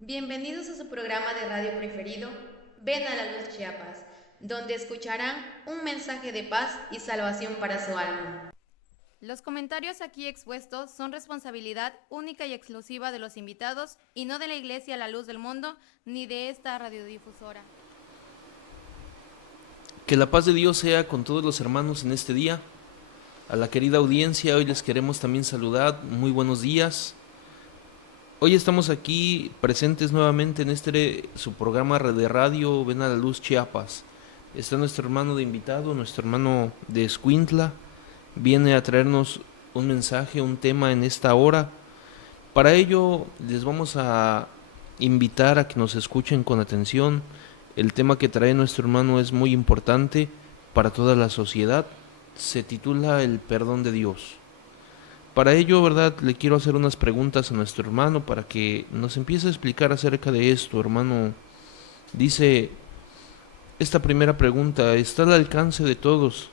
Bienvenidos a su programa de radio preferido, Ven a la Luz Chiapas, donde escucharán un mensaje de paz y salvación para su alma. Los comentarios aquí expuestos son responsabilidad única y exclusiva de los invitados y no de la Iglesia La Luz del Mundo ni de esta radiodifusora. Que la paz de Dios sea con todos los hermanos en este día. A la querida audiencia, hoy les queremos también saludar. Muy buenos días. Hoy estamos aquí presentes nuevamente en su programa de radio Ven a la Luz Chiapas. Está nuestro hermano de invitado, nuestro hermano de Escuintla. Viene a traernos un mensaje, un tema en esta hora. Para ello les vamos a invitar a que nos escuchen con atención. El tema que trae nuestro hermano es muy importante para toda la sociedad. Se titula El perdón de Dios. Para ello, ¿verdad? Le quiero hacer unas preguntas a nuestro hermano para que nos empiece a explicar acerca de esto, hermano. Dice, esta primera pregunta, ¿está al alcance de todos,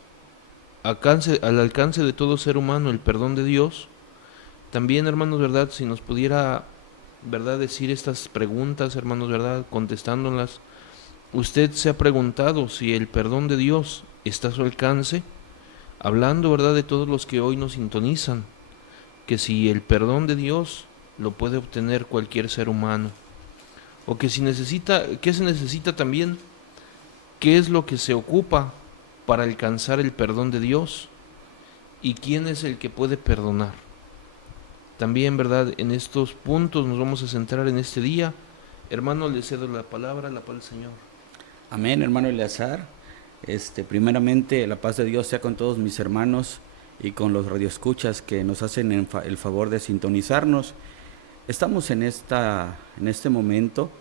al alcance de todo ser humano el perdón de Dios? También, hermanos, ¿verdad? Si nos pudiera, ¿verdad? Decir estas preguntas, hermanos, ¿verdad? Contestándolas. ¿Usted se ha preguntado si el perdón de Dios está a su alcance? Hablando, ¿verdad? De todos los que hoy nos sintonizan, que si el perdón de Dios lo puede obtener cualquier ser humano, o que si necesita, ¿qué se necesita también? ¿Qué es lo que se ocupa para alcanzar el perdón de Dios? ¿Y quién es el que puede perdonar? También, ¿verdad? En estos puntos nos vamos a centrar en este día. Hermano, le cedo la palabra, la paz del Señor. Amén, hermano Eleazar. Primeramente, la paz de Dios sea con todos mis hermanos y con los radioescuchas que nos hacen el favor de sintonizarnos. Estamos en este momento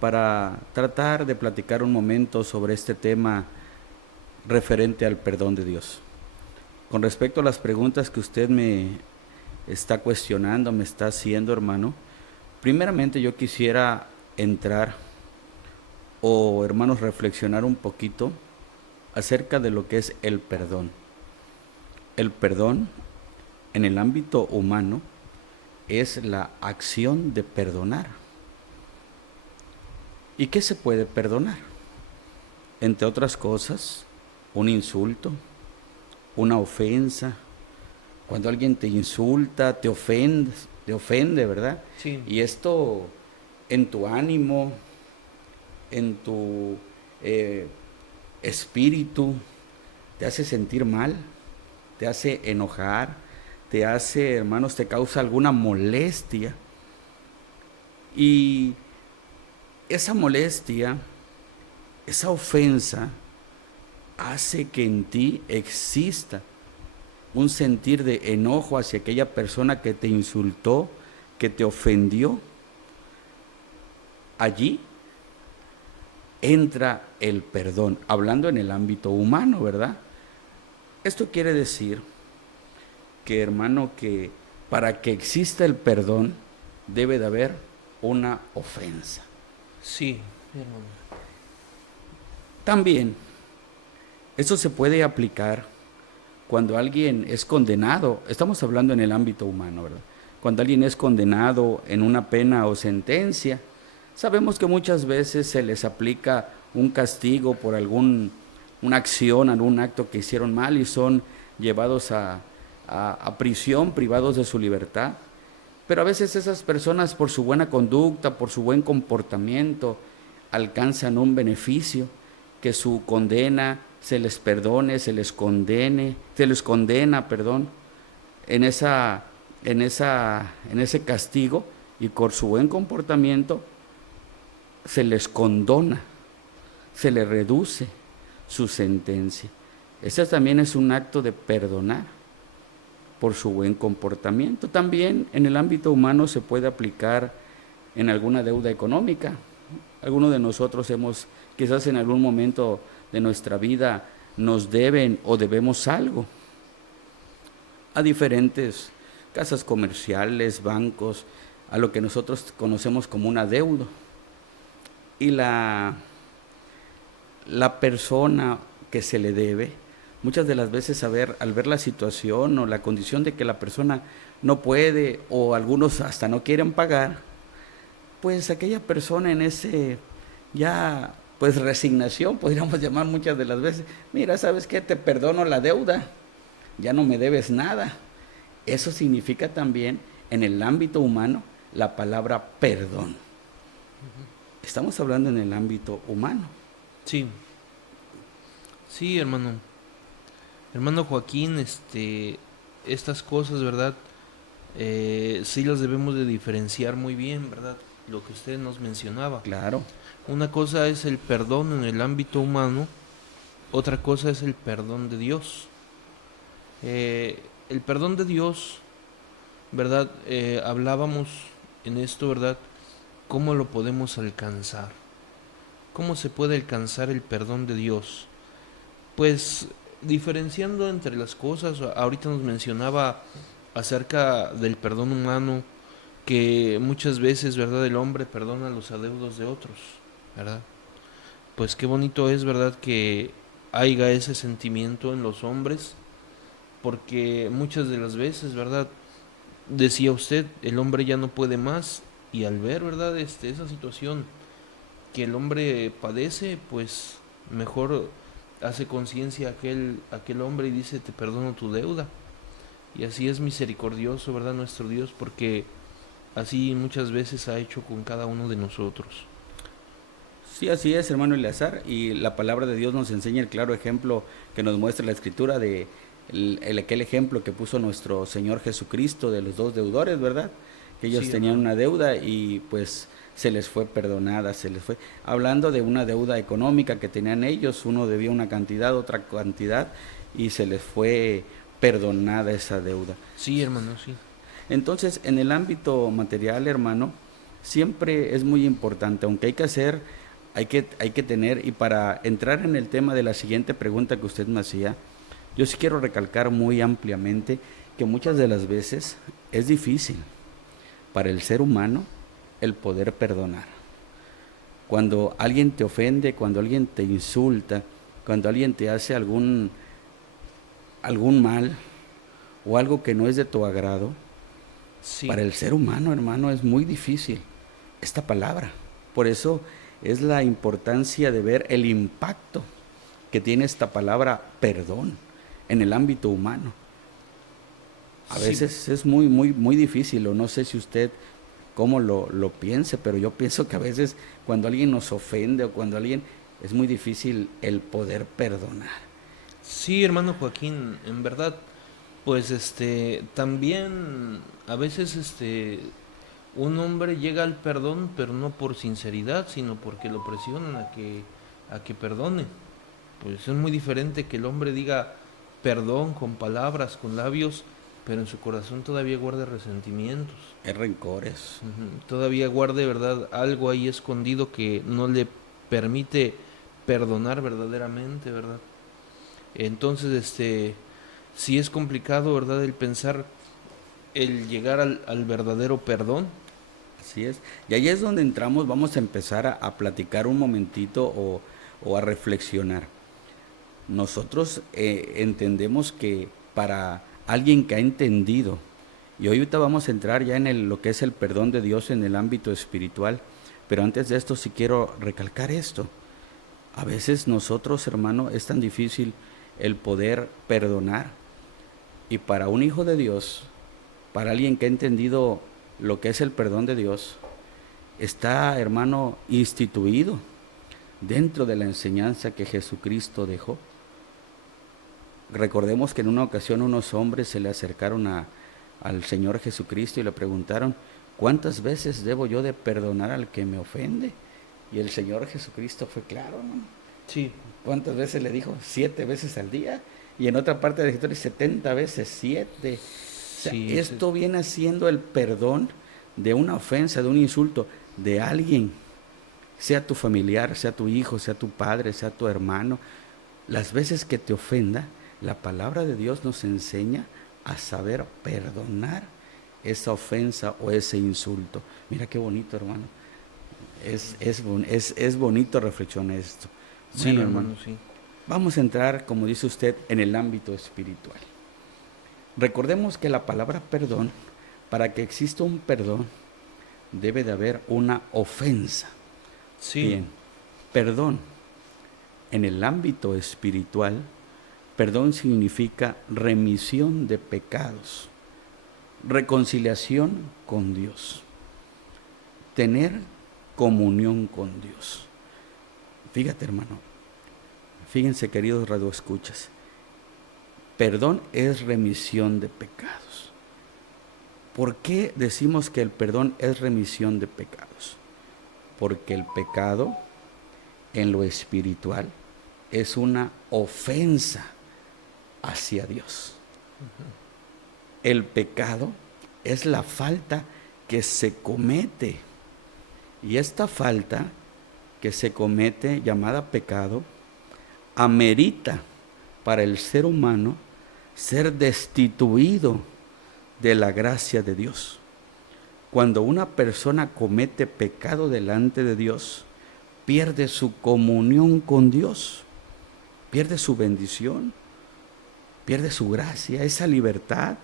para tratar de platicar un momento sobre este tema referente al perdón de Dios. Con respecto a las preguntas que usted me está cuestionando, me está haciendo, hermano, primeramente yo quisiera entrar o, hermanos, reflexionar un poquito acerca de lo que es el perdón. El perdón en el ámbito humano es la acción de perdonar. ¿Y qué se puede perdonar? Entre otras cosas, un insulto, una ofensa. Cuando alguien te insulta, te ofende, ¿verdad? Sí. Y esto en tu ánimo, en tu espíritu, te hace sentir mal, te hace enojar, te hace, hermanos, te causa alguna molestia. Y esa molestia, esa ofensa, hace que en ti exista un sentir de enojo hacia aquella persona que te insultó, que te ofendió. Allí entra el perdón, hablando en el ámbito humano, ¿verdad? Esto quiere decir que, hermano, que para que exista el perdón debe de haber una ofensa. Sí, hermano. También, eso se puede aplicar cuando alguien es condenado, estamos hablando en el ámbito humano, ¿verdad? Cuando alguien es condenado en una pena o sentencia, sabemos que muchas veces se les aplica un castigo por una acción, algún acto que hicieron mal y son llevados a prisión, privados de su libertad. Pero a veces esas personas, por su buena conducta, por su buen comportamiento, alcanzan un beneficio, que su condena se les perdone, se les condena, en ese castigo, y por su buen comportamiento se les condona, se les reduce su sentencia. Ese también es un acto de perdonar por su buen comportamiento. También en el ámbito humano se puede aplicar en alguna deuda económica. Algunos de nosotros quizás en algún momento de nuestra vida nos deben o debemos algo a diferentes casas comerciales, bancos, a lo que nosotros conocemos como una deuda. Y la persona que se le debe, muchas de las veces al ver la situación o la condición de que la persona no puede o algunos hasta no quieren pagar, pues aquella persona en ese ya pues resignación, podríamos llamar muchas de las veces, mira, ¿sabes qué? Te perdono la deuda, ya no me debes nada. Eso significa también en el ámbito humano la palabra perdón. Estamos hablando en el ámbito humano. Sí, sí, hermano. Hermano Joaquín, estas cosas, ¿verdad? Sí las debemos de diferenciar muy bien, ¿verdad? Lo que usted nos mencionaba. Claro. Una cosa es el perdón en el ámbito humano, otra cosa es el perdón de Dios. El perdón de Dios, ¿verdad? Hablábamos en esto, ¿verdad? ¿Cómo lo podemos alcanzar? ¿Cómo se puede alcanzar el perdón de Dios? Pues diferenciando entre las cosas, ahorita nos mencionaba acerca del perdón humano, que muchas veces, ¿verdad? El hombre perdona los adeudos de otros, ¿verdad? Pues qué bonito es, ¿verdad? Que haya ese sentimiento en los hombres, porque muchas de las veces, ¿verdad? Decía usted, el hombre ya no puede más, y al ver, ¿verdad? Esa situación que el hombre padece, pues mejor hace conciencia aquel hombre y dice, te perdono tu deuda. Y así es misericordioso, ¿verdad? Nuestro Dios, porque así muchas veces ha hecho con cada uno de nosotros. Sí, así es, hermano Eleazar, y la palabra de Dios nos enseña el claro ejemplo que nos muestra la Escritura de aquel ejemplo que puso nuestro Señor Jesucristo de los dos deudores, ¿verdad? Que ellos tenían una deuda y pues se les fue perdonada, se les fue, hablando de una deuda económica que tenían ellos, uno debía una cantidad, otra cantidad, y se les fue perdonada esa deuda. Sí, hermano, sí. Entonces, en el ámbito material, hermano, siempre es muy importante, aunque hay que tener, y para entrar en el tema de la siguiente pregunta que usted me hacía, yo sí quiero recalcar muy ampliamente que muchas de las veces es difícil para el ser humano el poder perdonar. Cuando alguien te ofende, cuando alguien te insulta, cuando alguien te hace algún mal o algo que no es de tu agrado, sí, para el ser humano, hermano, es muy difícil esta palabra. Por eso es la importancia de ver el impacto que tiene esta palabra perdón en el ámbito humano. A veces es muy, muy, muy difícil, o no sé si usted cómo lo piense, pero yo pienso que a veces cuando alguien nos ofende o cuando alguien, es muy difícil el poder perdonar. Sí, hermano Joaquín, en verdad, pues también a veces un hombre llega al perdón, pero no por sinceridad, sino porque lo presionan a que perdone. Pues es muy diferente que el hombre diga perdón con palabras, con labios, pero en su corazón todavía guarde resentimientos. Es rencores. Todavía guarde, ¿verdad? Algo ahí escondido que no le permite perdonar verdaderamente, ¿verdad? Entonces, sí es complicado, ¿verdad? El pensar, el llegar al verdadero perdón. Así es. Y ahí es donde entramos, vamos a empezar a platicar un momentito o a reflexionar. Nosotros entendemos que para alguien que ha entendido, y ahorita vamos a entrar ya en lo que es el perdón de Dios en el ámbito espiritual, pero antes de esto sí quiero recalcar esto. A veces nosotros, hermano, es tan difícil el poder perdonar, y para un hijo de Dios, para alguien que ha entendido lo que es el perdón de Dios, está, hermano, instituido dentro de la enseñanza que Jesucristo dejó. Recordemos que en una ocasión unos hombres se le acercaron al Señor Jesucristo y le preguntaron, ¿cuántas veces debo yo de perdonar al que me ofende? Y el Señor Jesucristo fue claro, ¿no? Sí. ¿Cuántas veces le dijo? 7 veces al día. Y en otra parte de la historia, 70 veces 7. O sea, sí, esto viene siendo el perdón de una ofensa, de un insulto, de alguien, sea tu familiar, sea tu hijo, sea tu padre, sea tu hermano. Las veces que te ofenda, la palabra de Dios nos enseña a saber perdonar esa ofensa o ese insulto. Mira qué bonito, hermano. Es bonito reflexionar esto. Sí, bueno, hermano, sí. Vamos a entrar, como dice usted, en el ámbito espiritual. Recordemos que la palabra perdón, para que exista un perdón, debe de haber una ofensa. Sí. Bien, perdón. En el ámbito espiritual, perdón significa remisión de pecados, reconciliación con Dios, tener comunión con Dios. Fíjate, hermano, fíjense, queridos radioescuchas, perdón es remisión de pecados. ¿Por qué decimos que el perdón es remisión de pecados? Porque el pecado en lo espiritual es una ofensa hacia Dios. El pecado es la falta que se comete. Y esta falta que se comete, llamada pecado, amerita para el ser humano ser destituido de la gracia de Dios. Cuando una persona comete pecado delante de Dios, pierde su comunión con Dios, pierde su bendición, pierde su gracia, esa libertad,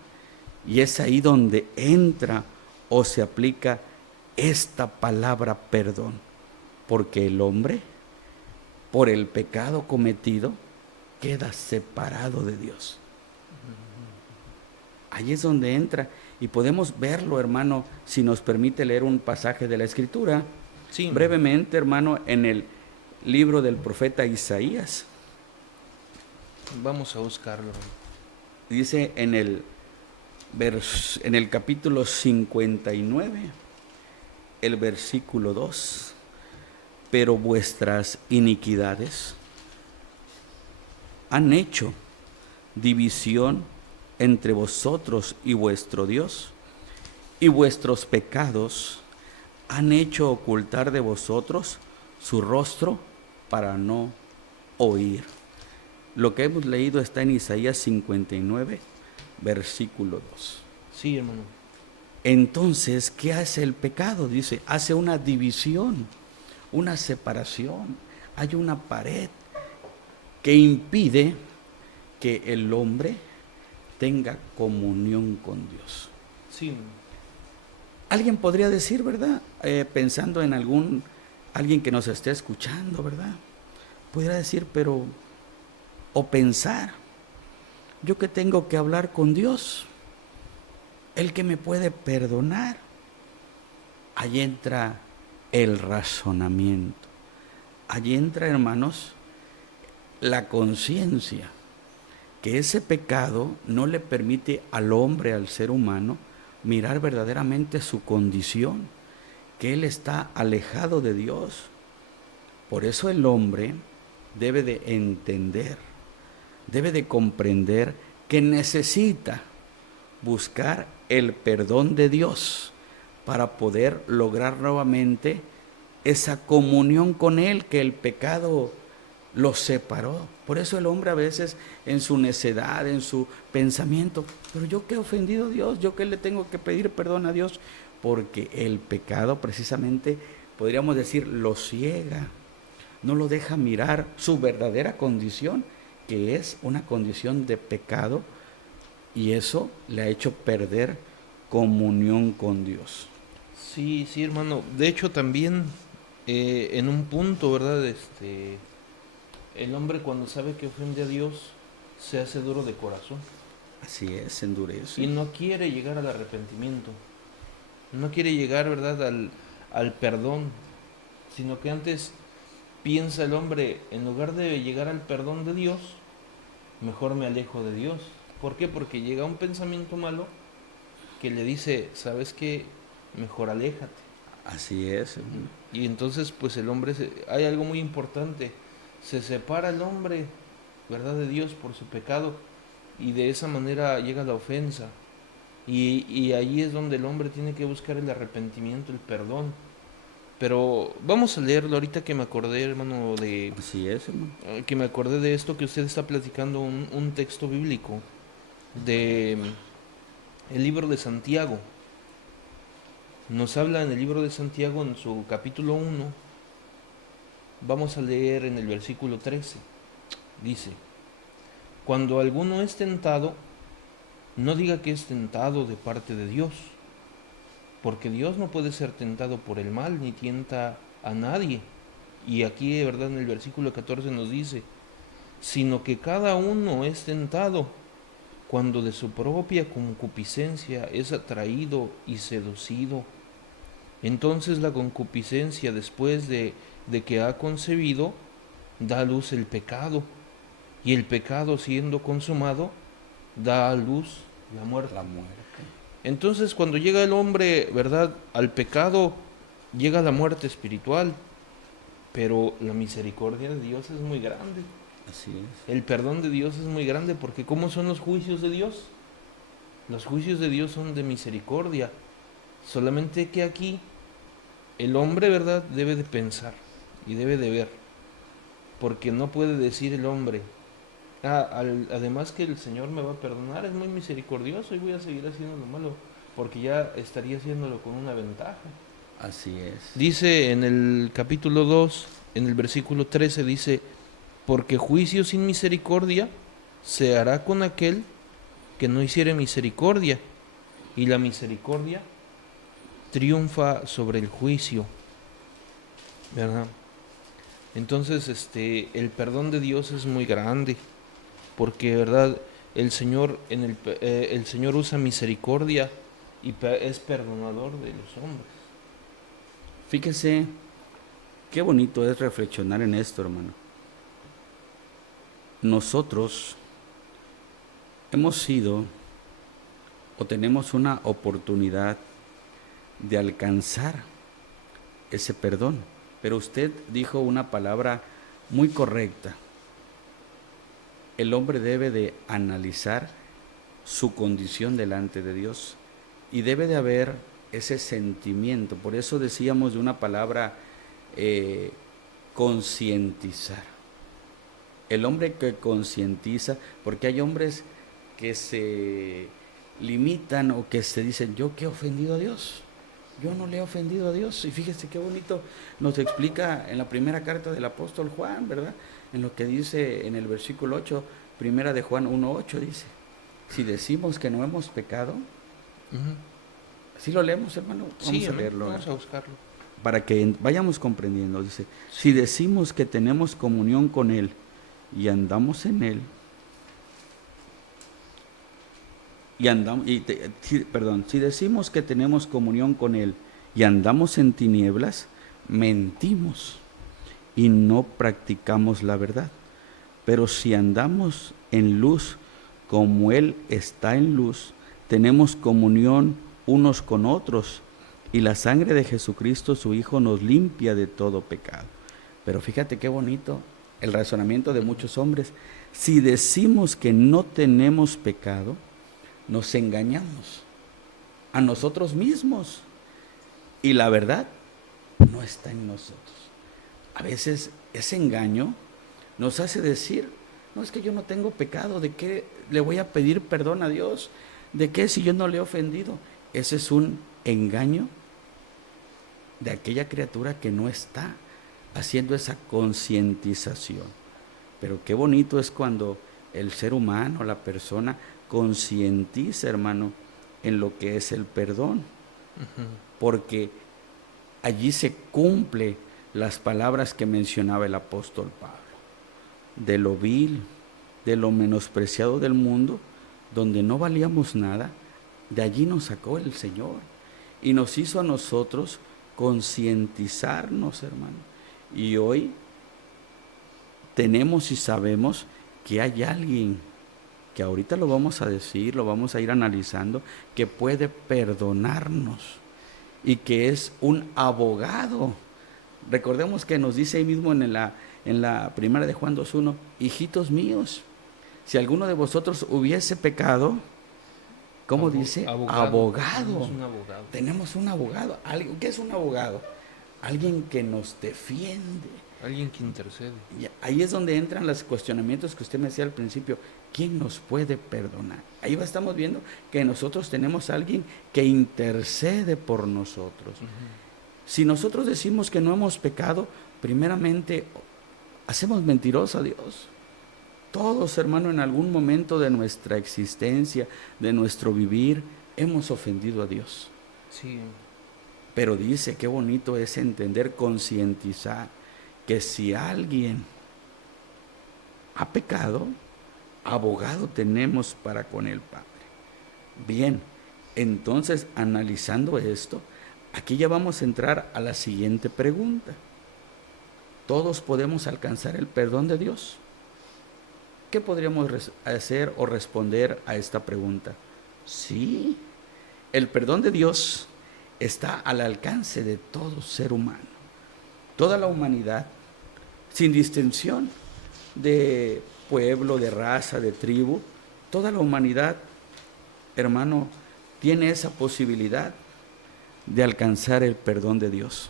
y es ahí donde entra o se aplica esta palabra perdón, porque el hombre, por el pecado cometido, queda separado de Dios. Ahí es donde entra, y podemos verlo, hermano, si nos permite leer un pasaje de la Escritura, Sí. brevemente, hermano, en el libro del profeta Isaías. Vamos a buscarlo. Dice en el capítulo 59, el versículo 2, pero vuestras iniquidades han hecho división entre vosotros y vuestro Dios, y vuestros pecados han hecho ocultar de vosotros su rostro para no oír. Lo que hemos leído está en Isaías 59, versículo 2. Sí, hermano. Entonces, ¿qué hace el pecado? Dice, hace una división, una separación. Hay una pared que impide que el hombre tenga comunión con Dios. Sí. Alguien podría decir, ¿verdad? Pensando en alguien que nos esté escuchando, ¿verdad? Podría decir, o pensar, yo que tengo que hablar con Dios, el que me puede perdonar. Ahí entra el razonamiento. Allí entra, hermanos, la conciencia, que ese pecado no le permite al hombre, al ser humano, mirar verdaderamente su condición, que él está alejado de Dios. Por eso el hombre debe de entender, debe de comprender que necesita buscar el perdón de Dios para poder lograr nuevamente esa comunión con Él, que el pecado lo separó. Por eso el hombre a veces en su necedad, en su pensamiento, pero yo que he ofendido a Dios, yo que le tengo que pedir perdón a Dios, porque el pecado precisamente, podríamos decir, lo ciega, no lo deja mirar su verdadera condición, que es una condición de pecado, y eso le ha hecho perder comunión con Dios. Sí, sí, hermano. De hecho, también en un punto, ¿verdad? El hombre cuando sabe que ofende a Dios se hace duro de corazón Así es, se endurece. y no quiere llegar al arrepentimiento, no quiere llegar, ¿verdad? Al perdón, sino que antes piensa el hombre, en lugar de llegar al perdón de Dios, mejor me alejo de Dios. ¿Por qué? Porque llega un pensamiento malo que le dice, ¿sabes qué? Mejor aléjate. Así es. Y entonces pues el hombre, hay algo muy importante, se separa el hombre, ¿verdad? De Dios por su pecado, y de esa manera llega la ofensa. Y ahí es donde el hombre tiene que buscar el arrepentimiento, el perdón. Pero vamos a leerlo ahorita que me acordé, hermano, Así es, hermano. que me acordé de esto que usted está platicando, un texto bíblico de el libro de Santiago. Nos habla en el libro de Santiago, en su capítulo 1, vamos a leer en el versículo 13. Dice, cuando alguno es tentado, no diga que es tentado de parte de Dios, porque Dios no puede ser tentado por el mal, ni tienta a nadie. Y aquí, de verdad, en el versículo 14 nos dice, sino que cada uno es tentado cuando de su propia concupiscencia es atraído y seducido. Entonces la concupiscencia, después de que ha concebido, da a luz el pecado, y el pecado, siendo consumado, da a luz la muerte. Entonces, cuando llega el hombre, ¿verdad?, al pecado, llega la muerte espiritual, pero la misericordia de Dios es muy grande. Así es. El perdón de Dios es muy grande, porque ¿cómo son los juicios de Dios? Los juicios de Dios son de misericordia. Solamente que aquí el hombre, ¿verdad?, debe de pensar y debe de ver, porque no puede decir el hombre, además que el Señor me va a perdonar, es muy misericordioso y voy a seguir haciendo lo malo, porque ya estaría haciéndolo con una ventaja. Así es. Dice en el capítulo 2, en el versículo 13, dice, porque juicio sin misericordia se hará con aquel que no hiciere misericordia, y la misericordia triunfa sobre el juicio, ¿verdad? Entonces, el perdón de Dios es muy grande, porque, ¿verdad?, el Señor usa misericordia y es perdonador de los hombres. Fíjese qué bonito es reflexionar en esto, hermano. Nosotros hemos sido o tenemos una oportunidad de alcanzar ese perdón, pero usted dijo una palabra muy correcta. El hombre debe de analizar su condición delante de Dios y debe de haber ese sentimiento. Por eso decíamos de una palabra concientizar. El hombre que concientiza, porque hay hombres que se limitan o que se dicen, yo que he ofendido a Dios, yo no le he ofendido a Dios. Y fíjese qué bonito nos explica en la primera carta del apóstol Juan, ¿verdad? En lo que dice en el versículo 8, primera de Juan 1:8, dice, si decimos que no hemos pecado, ¿sí lo leemos, hermano? Vamos a leerlo. Vamos a buscarlo. Para que vayamos comprendiendo, dice, si decimos que tenemos comunión con Él y andamos en Él, si decimos que tenemos comunión con Él y andamos en tinieblas, mentimos y no practicamos la verdad. Pero si andamos en luz como Él está en luz, tenemos comunión unos con otros y la sangre de Jesucristo, su Hijo, nos limpia de todo pecado. Pero fíjate qué bonito el razonamiento de muchos hombres. Si decimos que no tenemos pecado, nos engañamos a nosotros mismos y la verdad no está en nosotros. A veces ese engaño nos hace decir, no, es que yo no tengo pecado, ¿de qué le voy a pedir perdón a Dios? ¿De qué si yo no le he ofendido? Ese es un engaño de aquella criatura que no está haciendo esa concientización. Pero qué bonito es cuando el ser humano, la persona, concientiza, hermano, en lo que es el perdón. Porque allí se cumple las palabras que mencionaba el apóstol Pablo. De lo vil, de lo menospreciado del mundo, donde no valíamos nada, de allí nos sacó el Señor y nos hizo a nosotros concientizarnos, hermano. Y hoy tenemos y sabemos que hay alguien que ahorita lo vamos a decir, lo vamos a ir analizando, que puede perdonarnos y que es un abogado. Recordemos que nos dice ahí mismo en la primera de Juan 2:1, hijitos míos, si alguno de vosotros hubiese pecado, ¿cómo dice? Abogado. Tenemos un abogado. ¿Qué es un abogado? Alguien que nos defiende. Alguien que intercede. Y ahí es donde entran los cuestionamientos que usted me decía al principio. ¿Quién nos puede perdonar? Ahí estamos viendo que nosotros tenemos a alguien que intercede por nosotros. Si nosotros decimos que no hemos pecado, primeramente hacemos mentiroso a Dios. Todos, hermano, en algún momento de nuestra existencia, de nuestro vivir, hemos ofendido a Dios. Sí. Pero dice, qué bonito es entender, concientizar que si alguien ha pecado, abogado tenemos para con el Padre. Bien, entonces analizando esto, aquí ya vamos a entrar a la siguiente pregunta. ¿Todos podemos alcanzar el perdón de Dios? ¿Qué podríamos hacer o responder a esta pregunta? Sí, el perdón de Dios está al alcance de todo ser humano. Toda la humanidad, sin distinción de pueblo, de raza, de tribu, toda la humanidad, hermano, tiene esa posibilidad de alcanzar el perdón de Dios.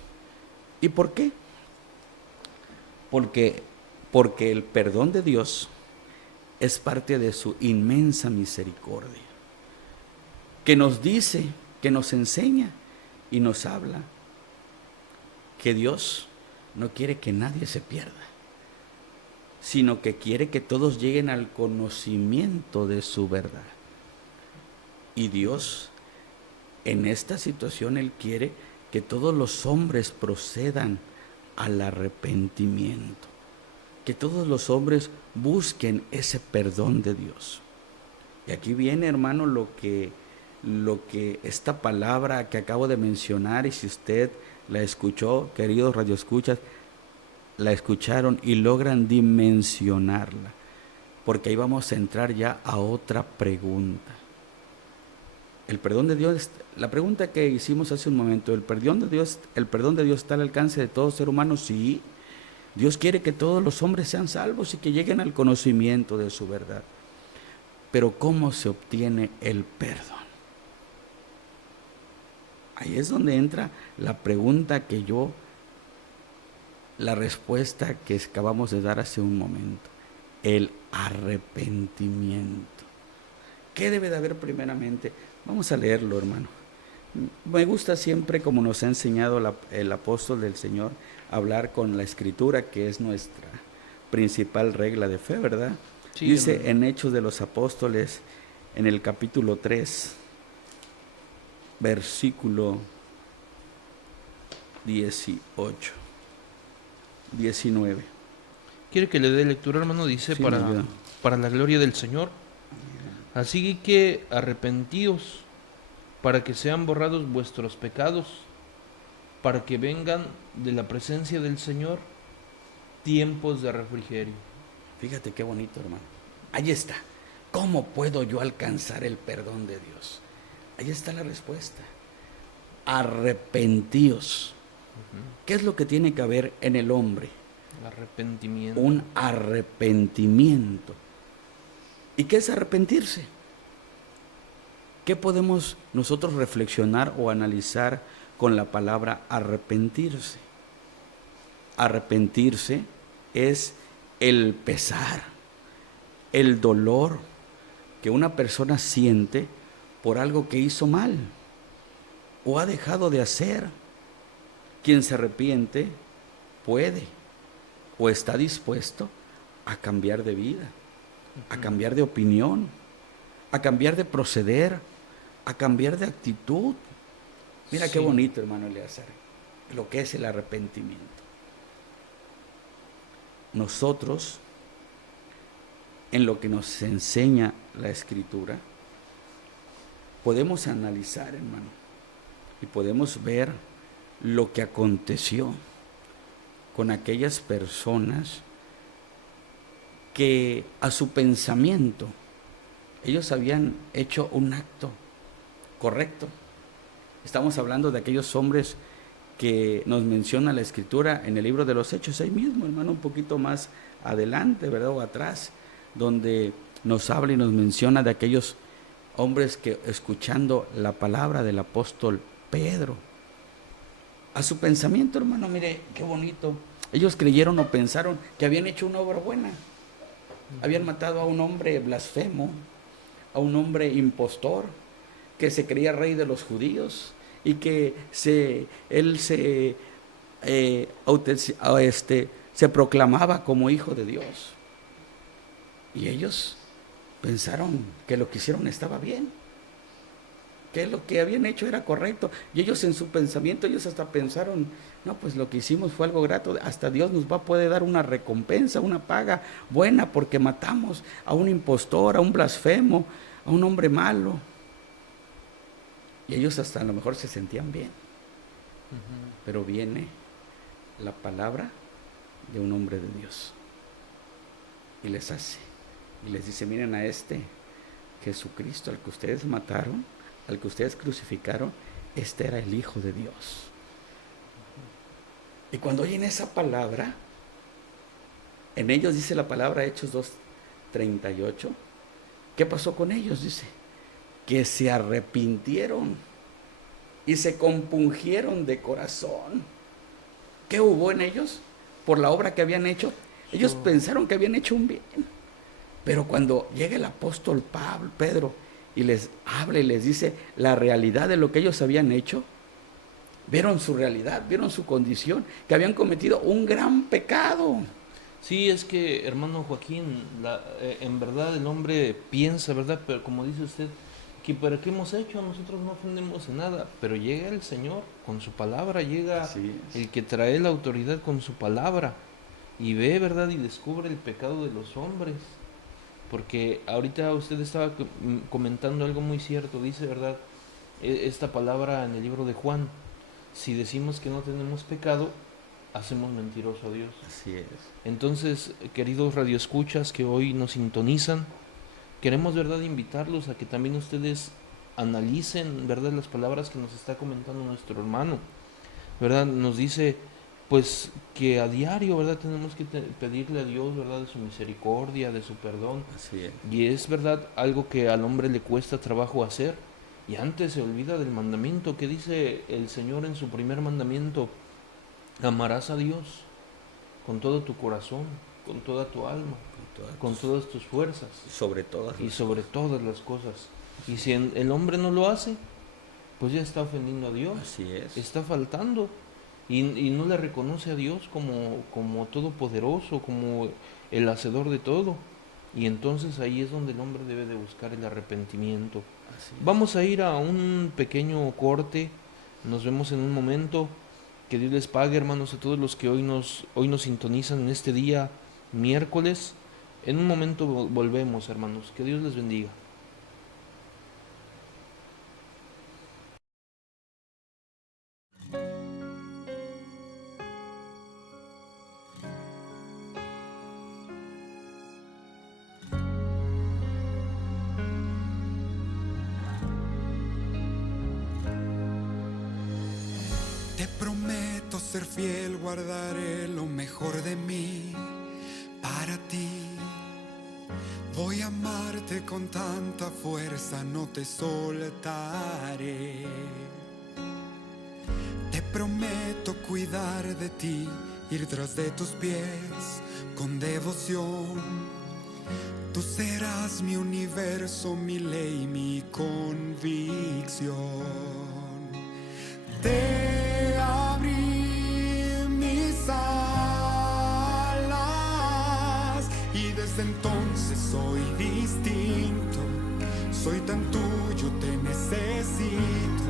¿Y por qué? Porque el perdón de Dios es parte de su inmensa misericordia, que nos dice, que nos enseña y nos habla que Dios no quiere que nadie se pierda, sino que quiere que todos lleguen al conocimiento de su verdad. Y Dios, en esta situación, Él quiere que todos los hombres procedan al arrepentimiento, que todos los hombres busquen ese perdón de Dios. Y aquí viene, hermano, lo que esta palabra que acabo de mencionar, y si usted la escuchó, queridos radioescuchas, la escucharon y logran dimensionarla, porque ahí vamos a entrar ya a otra pregunta. El perdón de Dios, la pregunta que hicimos hace un momento, ¿el perdón de Dios está al alcance de todo ser humano? Sí. Dios quiere que todos los hombres sean salvos y que lleguen al conocimiento de su verdad. Pero ¿cómo se obtiene el perdón? Ahí es donde entra la pregunta la respuesta que acabamos de dar hace un momento. El arrepentimiento. ¿Qué debe de haber primeramente? Vamos a leerlo, hermano. Me gusta siempre, como nos ha enseñado el apóstol del Señor, hablar con la Escritura, que es nuestra principal regla de fe, ¿verdad? Sí, dice, hermano, en Hechos de los Apóstoles, en el capítulo 3, versículo 19. ¿Quiere que le dé lectura, hermano? Dice, sí, para la gloria del Señor. Así que arrepentíos, para que sean borrados vuestros pecados, para que vengan de la presencia del Señor tiempos de refrigerio. Fíjate qué bonito, hermano. Ahí está. ¿Cómo puedo yo alcanzar el perdón de Dios? Ahí está la respuesta. Arrepentíos. ¿Qué es lo que tiene que haber en el hombre? Arrepentimiento. Un arrepentimiento. ¿Y qué es arrepentirse? ¿Qué podemos nosotros reflexionar o analizar con la palabra arrepentirse? Arrepentirse es el pesar, el dolor que una persona siente por algo que hizo mal o ha dejado de hacer. Quien se arrepiente puede o está dispuesto a cambiar de vida, a cambiar de opinión, a cambiar de proceder, a cambiar de actitud. Mira sí. Qué bonito, hermano Eleazar, lo que es el arrepentimiento. Nosotros, en lo que nos enseña la Escritura, podemos analizar, hermano, y podemos ver lo que aconteció con aquellas personas que a su pensamiento ellos habían hecho un acto correcto. Estamos hablando de aquellos hombres que nos menciona la Escritura en el libro de los Hechos, ahí mismo, hermano, un poquito más adelante, ¿verdad? O atrás, donde nos habla y nos menciona de aquellos hombres que, escuchando la palabra del apóstol Pedro, a su pensamiento, hermano, mire, qué bonito. Ellos creyeron o pensaron que habían hecho una obra buena. Habían matado a un hombre blasfemo, a un hombre impostor, que se creía rey de los judíos y que él se proclamaba como hijo de Dios. Y ellos pensaron que lo que hicieron estaba bien. que lo que habían hecho era correcto. Y ellos en su pensamiento, ellos hasta pensaron, no, pues lo que hicimos fue algo grato, hasta Dios nos puede dar una recompensa, una paga buena, porque matamos a un impostor, a un blasfemo, a un hombre malo. Y ellos hasta a lo mejor se sentían bien. Pero viene la palabra de un hombre de Dios y les hace, y les dice, miren a este Jesucristo al que ustedes mataron, al que ustedes crucificaron, este era el Hijo de Dios. Y cuando oyen esa palabra, en ellos dice la palabra Hechos 2:38, ¿qué pasó con ellos? Dice, que se arrepintieron y se compungieron de corazón. ¿Qué hubo en ellos? Por la obra que habían hecho. Ellos pensaron que habían hecho un bien. Pero cuando llega el apóstol Pedro y les habla y les dice la realidad de lo que ellos habían hecho, vieron su realidad, vieron su condición, que habían cometido un gran pecado. Sí, es que, hermano Joaquín, en verdad el hombre piensa, ¿verdad? Pero como dice usted, que ¿para qué hemos hecho? Nosotros no ofendemos en nada, pero llega el Señor con su palabra, llega el que trae la autoridad con su palabra y ve, ¿verdad? Y descubre el pecado de los hombres. Porque ahorita usted estaba comentando algo muy cierto, dice, ¿verdad? Esta palabra en el libro de Juan, si decimos que no tenemos pecado, hacemos mentiroso a Dios. Así es. Entonces, queridos radioescuchas que hoy nos sintonizan, queremos, ¿verdad?, invitarlos a que también ustedes analicen, ¿verdad?, las palabras que nos está comentando nuestro hermano, ¿verdad? Nos dice, pues, que a diario, ¿verdad?, tenemos que pedirle a Dios, ¿verdad?, de su misericordia, de su perdón. Así es. Y es, ¿verdad?, algo que al hombre le cuesta trabajo hacer. Y antes se olvida del mandamiento que dice el Señor en su primer mandamiento: amarás a Dios con todo tu corazón, con toda tu alma, con todas tus fuerzas, sobre todas y sobre todas las cosas. Y si el hombre no lo hace, pues ya está ofendiendo a Dios. Así es. Está faltando y no le reconoce a Dios como todopoderoso, como el hacedor de todo. Y entonces ahí es donde el hombre debe de buscar el arrepentimiento. Vamos a ir a un pequeño corte. Nos vemos en un momento. Que Dios les pague, hermanos, a todos los que hoy nos sintonizan en este día miércoles. En un momento volvemos, hermanos. Que Dios les bendiga. Te prometo ser fiel, guardaré lo mejor de mí para ti. Voy a amarte con tanta fuerza, no te soltaré. Te prometo cuidar de ti, ir tras de tus pies con devoción. Tú serás mi universo, mi ley, mi convicción. Te abrí mis alas y desde entonces soy distinto. Soy tan tuyo, te necesito.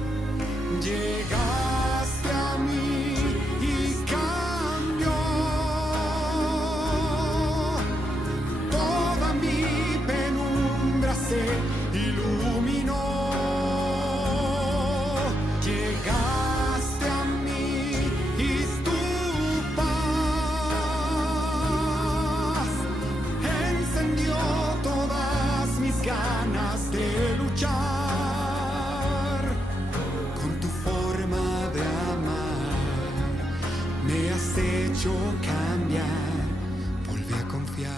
Llegaste a mí y cambió toda mi penumbra, se iluminó. Llegaste a mí y tu paz encendió todas mis ganas de luchar. Con tu forma de amar me has hecho cambiar, volví a confiar.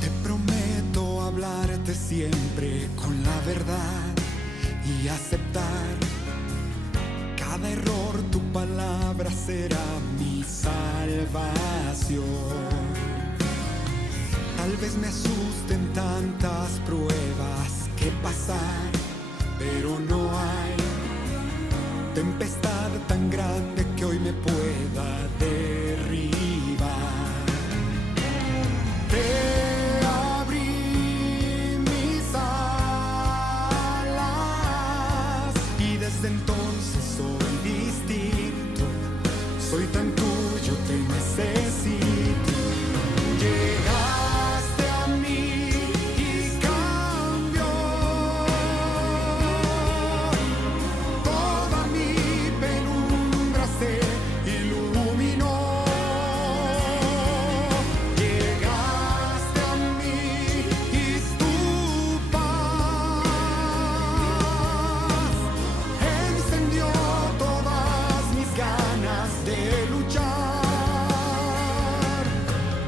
Te prometo hablarte siempre con la verdad y aceptar cada error. Tu palabra será mi salvación. Tal vez me asusten tantas pruebas que pasar, pero no hay tempestad tan grande que hoy me pueda derribar. Te abrí soy tan tuyo, te necesito. Llegaste a mí y cambió toda mi penumbra, se iluminó. Llegaste a mí y tu paz encendió todas mis ganas de luchar.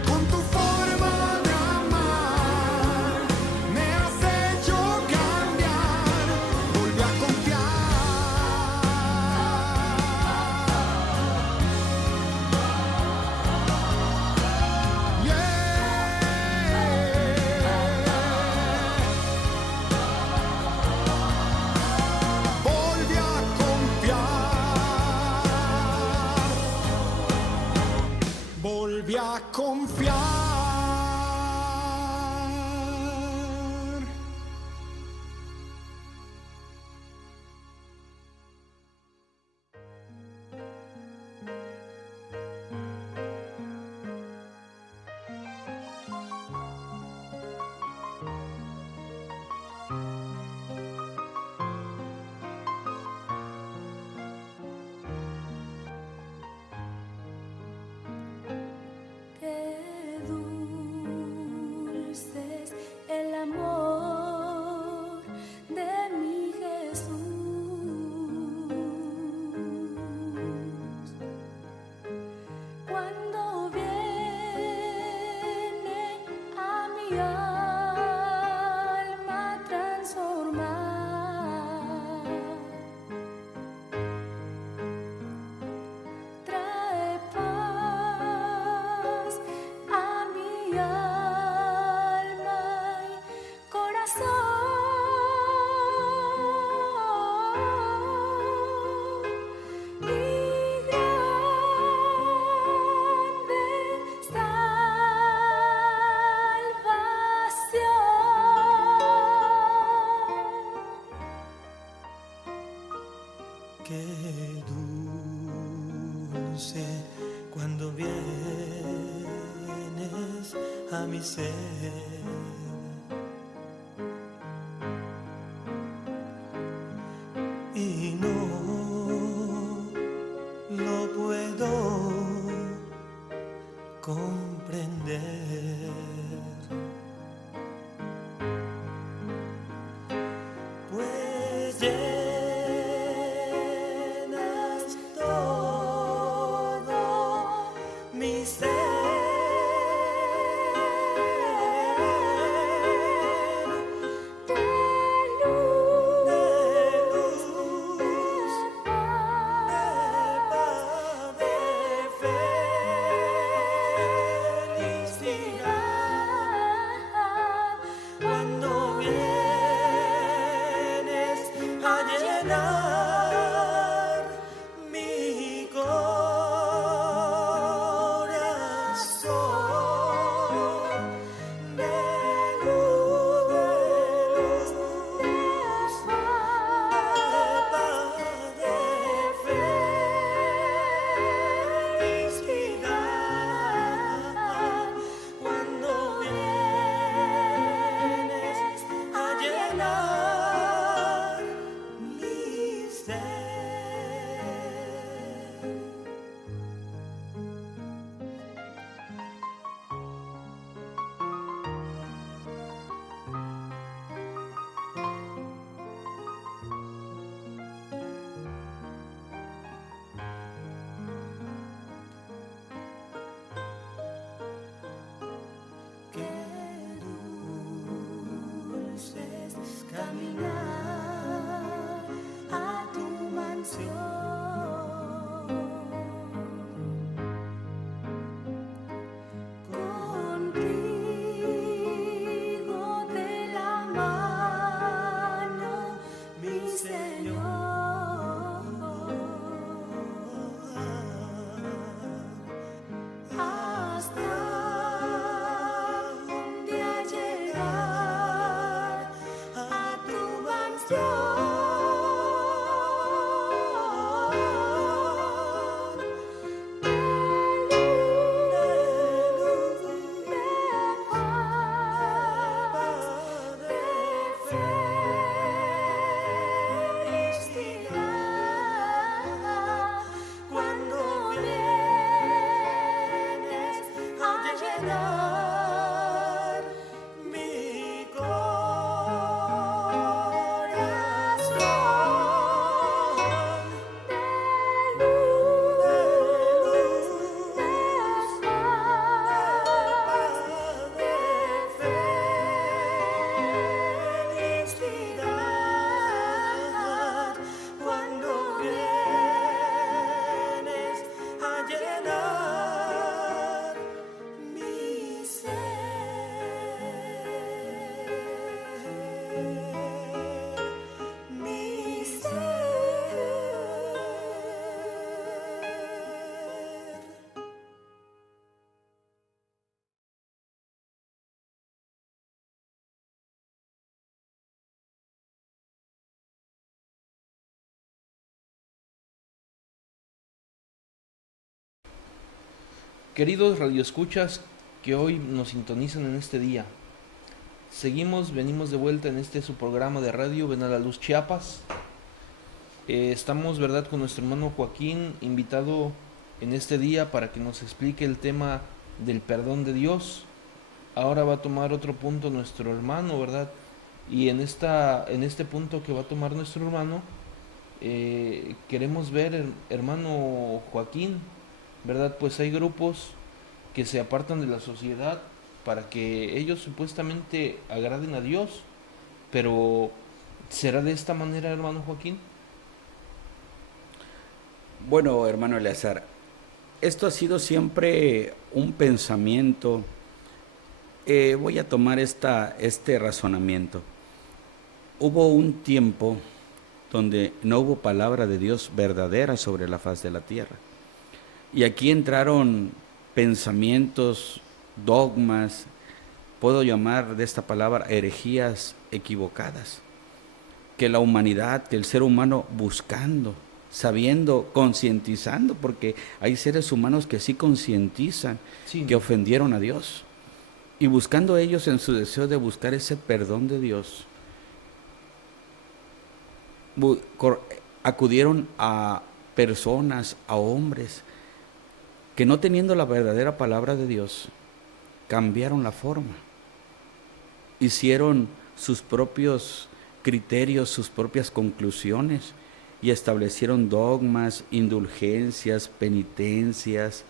Con tu forma de amar me has hecho cambiar. Volví a confiar. Volví a confiar. Volví a confiar. Qué dulce es el amor de mi Jesús. Cuando viene a mi alma a transformar, trae paz a mi alma y corazón, y grande salvación. Qué dulce cuando vienes a mi ser. Y no lo puedo comprender. Pues llenas todo mi ser De luz, de luz, de paz, de felicidad. Queridos radioescuchas que hoy nos sintonizan en este día, venimos de vuelta en su programa de radio, Ven a la Luz Chiapas. Estamos, ¿verdad?, con nuestro hermano Joaquín, invitado en este día para que nos explique el tema del perdón de Dios. Ahora va a tomar otro punto nuestro hermano, ¿verdad? Y en este punto que va a tomar nuestro hermano, queremos ver, hermano Joaquín, ¿verdad? Pues hay grupos que se apartan de la sociedad para que ellos supuestamente agraden a Dios, pero ¿será de esta manera, hermano Joaquín? Bueno, hermano Eleazar, esto ha sido siempre un pensamiento. Voy a tomar este razonamiento. Hubo un tiempo donde no hubo palabra de Dios verdadera sobre la faz de la tierra. Y aquí entraron pensamientos, dogmas, puedo llamar de esta palabra herejías equivocadas, que la humanidad, que el ser humano buscando, sabiendo, concientizando, porque hay seres humanos que sí concientizan, Sí. que ofendieron a Dios, y buscando ellos en su deseo de buscar ese perdón de Dios, acudieron a personas, a hombres, que no teniendo la verdadera palabra de Dios, cambiaron la forma, hicieron sus propios criterios, sus propias conclusiones, y establecieron dogmas, indulgencias, penitencias,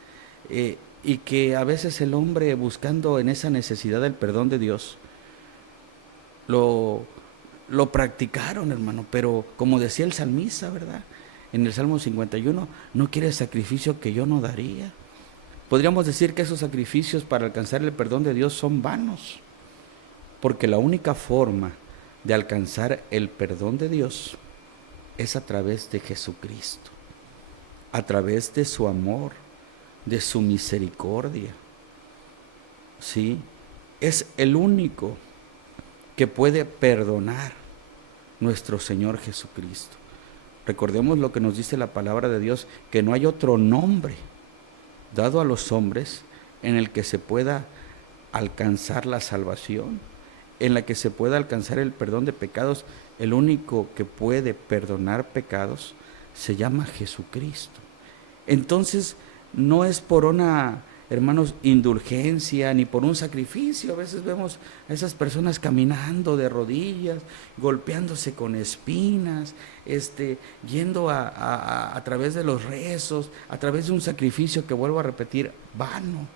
y que a veces el hombre, buscando en esa necesidad del perdón de Dios, lo practicaron, hermano. Pero como decía el salmista, ¿verdad?, en el Salmo 51, no quieres sacrificio que yo no daría. Podríamos decir que esos sacrificios para alcanzar el perdón de Dios son vanos, porque la única forma de alcanzar el perdón de Dios es a través de Jesucristo, a través de su amor, de su misericordia. ¿Sí? Es el único que puede perdonar, nuestro Señor Jesucristo. Recordemos lo que nos dice la palabra de Dios, que no hay otro nombre dado a los hombres en el que se pueda alcanzar la salvación, en la que se pueda alcanzar el perdón de pecados. El único que puede perdonar pecados se llama Jesucristo. Entonces, no es por una, hermanos, indulgencia ni por un sacrificio. A veces vemos a esas personas caminando de rodillas, golpeándose con espinas, yendo a través de los rezos, a través de un sacrificio que, vuelvo a repetir, vano.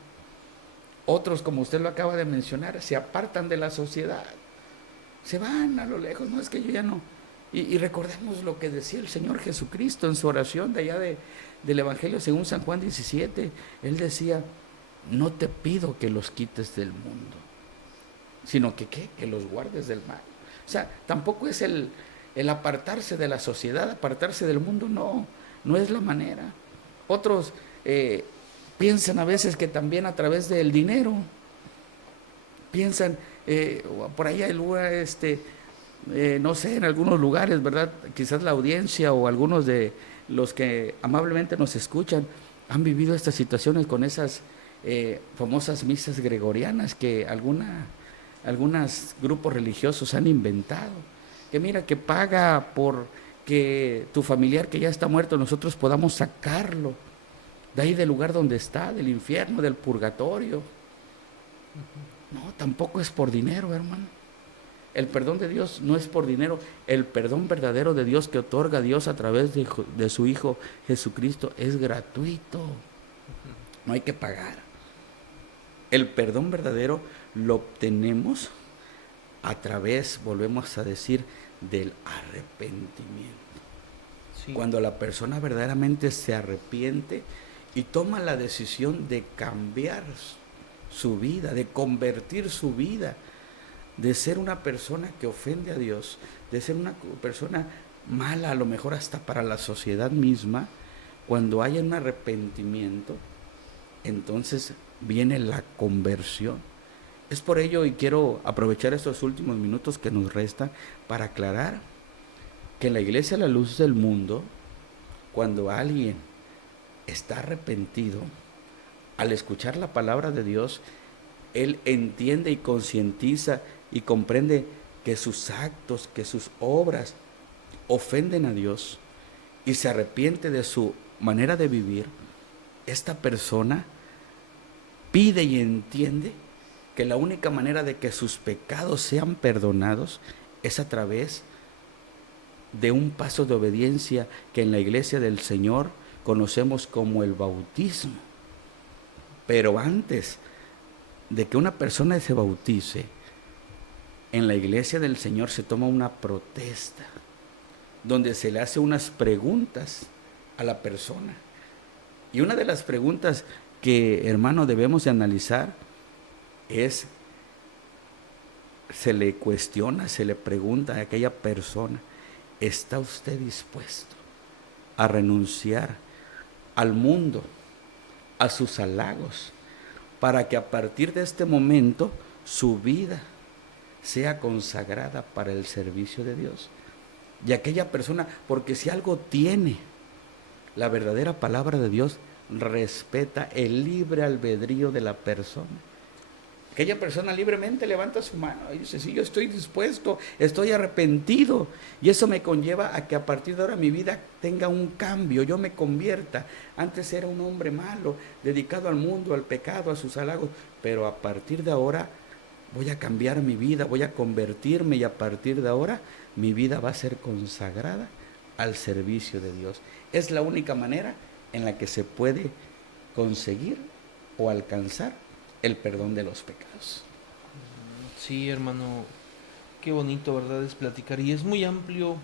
Otros, como usted lo acaba de mencionar, se apartan de la sociedad, se van a lo lejos. No, es que yo ya no. Y recordemos lo que decía el Señor Jesucristo en su oración de allá del Evangelio según San Juan 17. Él decía: no te pido que los quites del mundo, sino que los guardes del mal. O sea, tampoco es el apartarse de la sociedad, apartarse del mundo, no es la manera. Otros piensan a veces que también a través del dinero, piensan, por ahí hay lugar, no sé, en algunos lugares, ¿verdad? Quizás la audiencia o algunos de los que amablemente nos escuchan han vivido estas situaciones con esas famosas misas gregorianas que algunos grupos religiosos han inventado. Que mira, que paga por que tu familiar que ya está muerto, nosotros podamos sacarlo de ahí, del lugar donde está, del infierno, del purgatorio. No, tampoco es por dinero, hermano. El perdón de Dios no es por dinero. El perdón verdadero de Dios que otorga Dios a través de su Hijo Jesucristo es gratuito. No hay que pagar. El perdón verdadero lo obtenemos a través, volvemos a decir, del arrepentimiento. Sí. Cuando la persona verdaderamente se arrepiente y toma la decisión de cambiar su vida, de convertir su vida, de ser una persona que ofende a Dios, de ser una persona mala, a lo mejor hasta para la sociedad misma. Cuando haya un arrepentimiento, entonces viene la conversión. Es por ello, y quiero aprovechar estos últimos minutos que nos restan para aclarar que la Iglesia a la Luz del Mundo, cuando alguien está arrepentido, al escuchar la palabra de Dios, él entiende y concientiza y comprende que sus actos, que sus obras ofenden a Dios y se arrepiente de su manera de vivir, esta persona pide y entiende que la única manera de que sus pecados sean perdonados es a través de un paso de obediencia que en la iglesia del Señor conocemos como el bautismo. Pero antes de que una persona se bautice, en la iglesia del Señor se toma una protesta, donde se le hace unas preguntas a la persona. Y una de las preguntas que, hermano, debemos de analizar es, se le cuestiona, se le pregunta a aquella persona, ¿está usted dispuesto a renunciar al mundo, a sus halagos, para que a partir de este momento su vida sea consagrada para el servicio de Dios? Y aquella persona, porque si algo tiene la verdadera palabra de Dios, respeta el libre albedrío de la persona. Aquella persona libremente levanta su mano y dice, sí, yo estoy dispuesto, estoy arrepentido, y eso me conlleva a que a partir de ahora mi vida tenga un cambio, yo me convierta. Antes era un hombre malo, dedicado al mundo, al pecado, a sus halagos, pero a partir de ahora voy a cambiar mi vida, voy a convertirme, y a partir de ahora mi vida va a ser consagrada al servicio de Dios. Es la única manera en la que se puede conseguir o alcanzar el perdón de los pecados. Sí, hermano, qué bonito, ¿verdad? Es platicar. Y es muy amplio,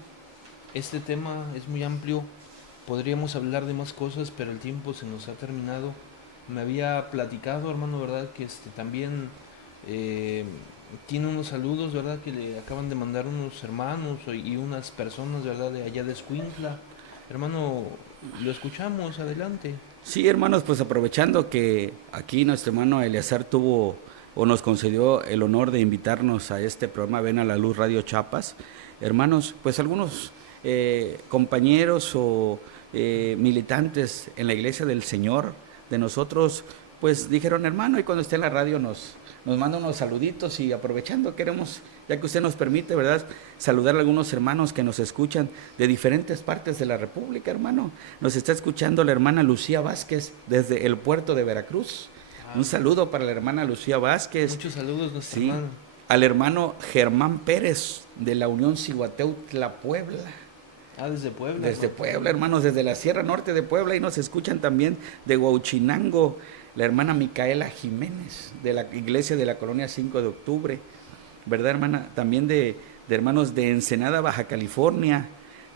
este tema es muy amplio. Podríamos hablar de más cosas, pero el tiempo se nos ha terminado. Me había platicado, hermano, ¿verdad? Que también tiene unos saludos, ¿verdad? Que le acaban de mandar unos hermanos y unas personas, ¿verdad? De allá de Escuintla. Hermano, lo escuchamos, adelante. Sí, hermanos, pues aprovechando que aquí nuestro hermano Eleazar tuvo o nos concedió el honor de invitarnos a este programa Ven a la Luz Radio Chiapas, hermanos, pues algunos compañeros o militantes en la Iglesia del Señor de nosotros, pues dijeron, hermano, y cuando esté en la radio nos manda unos saluditos, y aprovechando queremos, ya que usted nos permite, ¿verdad?, saludar a algunos hermanos que nos escuchan de diferentes partes de la República, hermano. Nos está escuchando la hermana Lucía Vázquez desde el puerto de Veracruz. Un saludo para la hermana Lucía Vázquez. Muchos saludos, nuestro Sí, hermano. al hermano Germán Pérez de la Unión Cihuateutla, Puebla. Desde Puebla. Desde ¿no? Puebla, hermanos, desde la Sierra Norte de Puebla, y nos escuchan también de Huauchinango, la hermana Micaela Jiménez, de la iglesia de la colonia 5 de octubre, ¿verdad, hermana? También de hermanos de Ensenada, Baja California,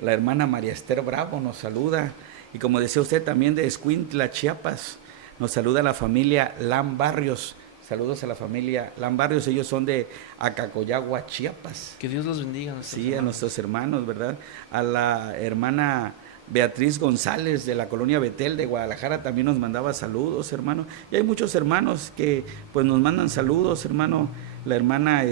la hermana María Esther Bravo nos saluda, y como decía usted, también de Escuintla, Chiapas, nos saluda la familia Lam Barrios. Saludos a la familia Lam Barrios, ellos son de Acacoyagua, Chiapas. Que Dios los bendiga. Sí, a nuestros hermanos, ¿verdad? A la hermana Beatriz González de la colonia Betel de Guadalajara también nos mandaba saludos, hermano. Y hay muchos hermanos que pues nos mandan saludos, hermano. La hermana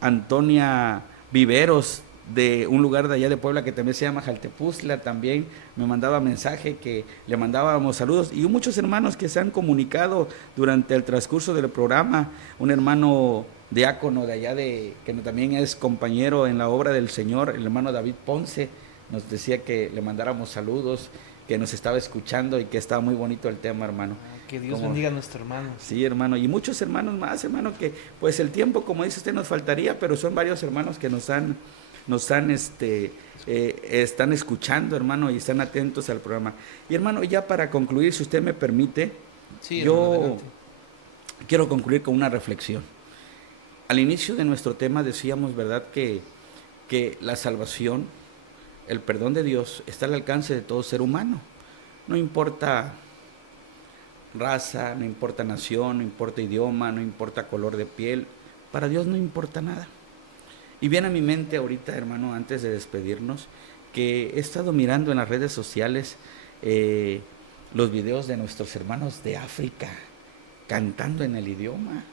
Antonia Viveros de un lugar de allá de Puebla que también se llama Jaltepuztla, también me mandaba mensaje que le mandábamos saludos, y muchos hermanos que se han comunicado durante el transcurso del programa. Un hermano diácono de allá que también es compañero en la obra del Señor, el hermano David Ponce, nos decía que le mandáramos saludos, que nos estaba escuchando y que estaba muy bonito el tema, hermano. Que Dios bendiga a nuestro hermano. Sí, hermano, y muchos hermanos más, hermano, que pues el tiempo, como dice usted, nos faltaría, pero son varios hermanos que están escuchando, hermano, y están atentos al programa. Y hermano, ya para concluir, si usted me permite, Sí, yo hermano, quiero concluir con una reflexión. Al inicio de nuestro tema decíamos, ¿verdad?, que la salvación, el perdón de Dios, está al alcance de todo ser humano. No importa raza, no importa nación, no importa idioma, no importa color de piel. Para Dios no importa nada. Y viene a mi mente ahorita, hermano, antes de despedirnos, que he estado mirando en las redes sociales los videos de nuestros hermanos de África cantando en el idioma,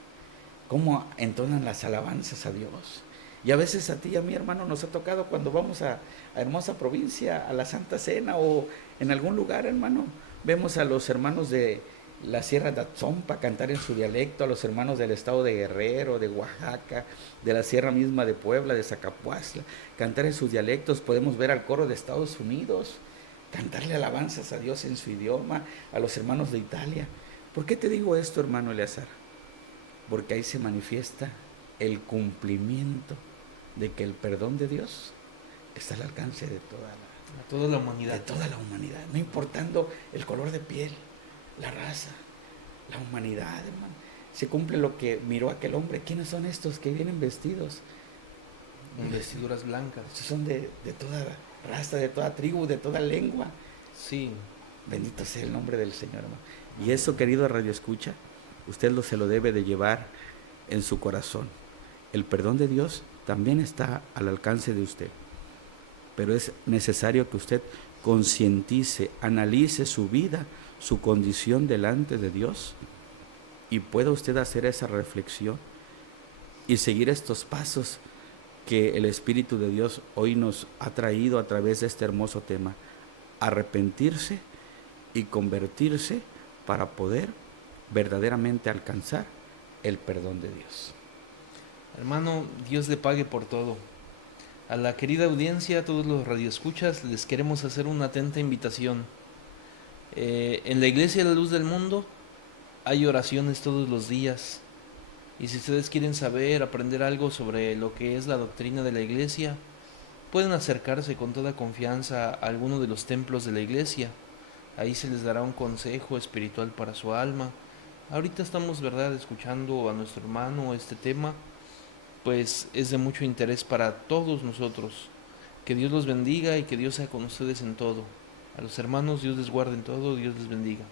cómo entonan las alabanzas a Dios. Y a veces a ti y a mi hermano nos ha tocado cuando vamos a hermosa provincia, a la Santa Cena o en algún lugar, hermano, Vemos a los hermanos de la Sierra de Atzompa cantar en su dialecto, a los hermanos del estado de Guerrero, de Oaxaca, de la Sierra misma de Puebla, de Zacapuazla, cantar en sus dialectos. Podemos ver al coro de Estados Unidos cantarle alabanzas a Dios en su idioma, a los hermanos de Italia. ¿Por qué te digo esto, hermano Eleazar? Porque ahí se manifiesta el cumplimiento de que el perdón de Dios está al alcance de A toda la humanidad. no importando el color de piel, la raza, la humanidad, hermano. Se cumple lo que miró aquel hombre. ¿Quiénes son estos que vienen vestidos? En vestiduras blancas. Estos son de toda raza, de toda tribu, de toda lengua. Sí. Bendito sea el nombre del Señor, hermano. Y eso, querido Radio Escucha, usted se lo debe de llevar en su corazón. El perdón de Dios también está al alcance de usted, pero es necesario que usted concientice, analice su vida, su condición delante de Dios, y pueda usted hacer esa reflexión y seguir estos pasos que el Espíritu de Dios hoy nos ha traído a través de este hermoso tema: arrepentirse y convertirse para poder verdaderamente alcanzar el perdón de Dios. Hermano, Dios le pague por todo. A la querida audiencia, a todos los radioescuchas, les queremos hacer una atenta invitación. En la Iglesia de la Luz del Mundo hay oraciones todos los días. Y si ustedes quieren saber, aprender algo sobre lo que es la doctrina de la Iglesia, pueden acercarse con toda confianza a alguno de los templos de la Iglesia. Ahí se les dará un consejo espiritual para su alma. Ahorita estamos, ¿verdad?, escuchando a nuestro hermano este tema, pues es de mucho interés para todos nosotros. Que Dios los bendiga y que Dios sea con ustedes en todo. A los hermanos, Dios les guarde en todo, Dios les bendiga.